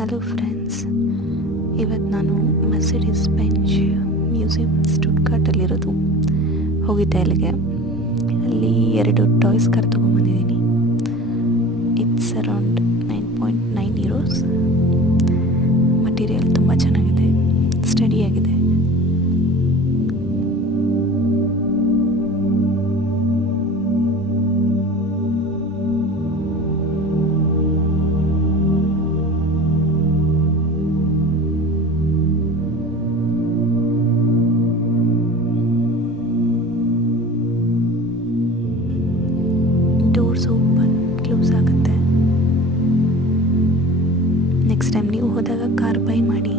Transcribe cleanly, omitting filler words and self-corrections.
Hello friends, ಇವತ್ತು ನಾನು Mercedes Benz museum ಸ್ಟುಟ್ಗಾರ್ಟಲ್ಲಿರೋದು ಹೋಗಿದ್ದೆ. ಅಲ್ಲಿಗೆ ಅಲ್ಲಿ 2 ಟಾಯ್ಸ್ ಕಾರ್ ತೊಗೊಂಬಂದಿದ್ದೀನಿ. It's around 9.9 euros. ಮಟೀರಿಯಲ್ ತುಂಬ ಚೆನ್ನಾಗಿದೆ, ಸ್ಟಡಿಯಾಗಿದೆ. ಡೋರ್ಸ್ ಓಪನ್ ಕ್ಲೋಸ್ ಆಗುತ್ತೆ. ನೆಕ್ಸ್ಟ್ ಟೈಮ್ ನೀವು ಹೋದಾಗ ಕಾರ್ ಬೈ ಮಾಡಿ.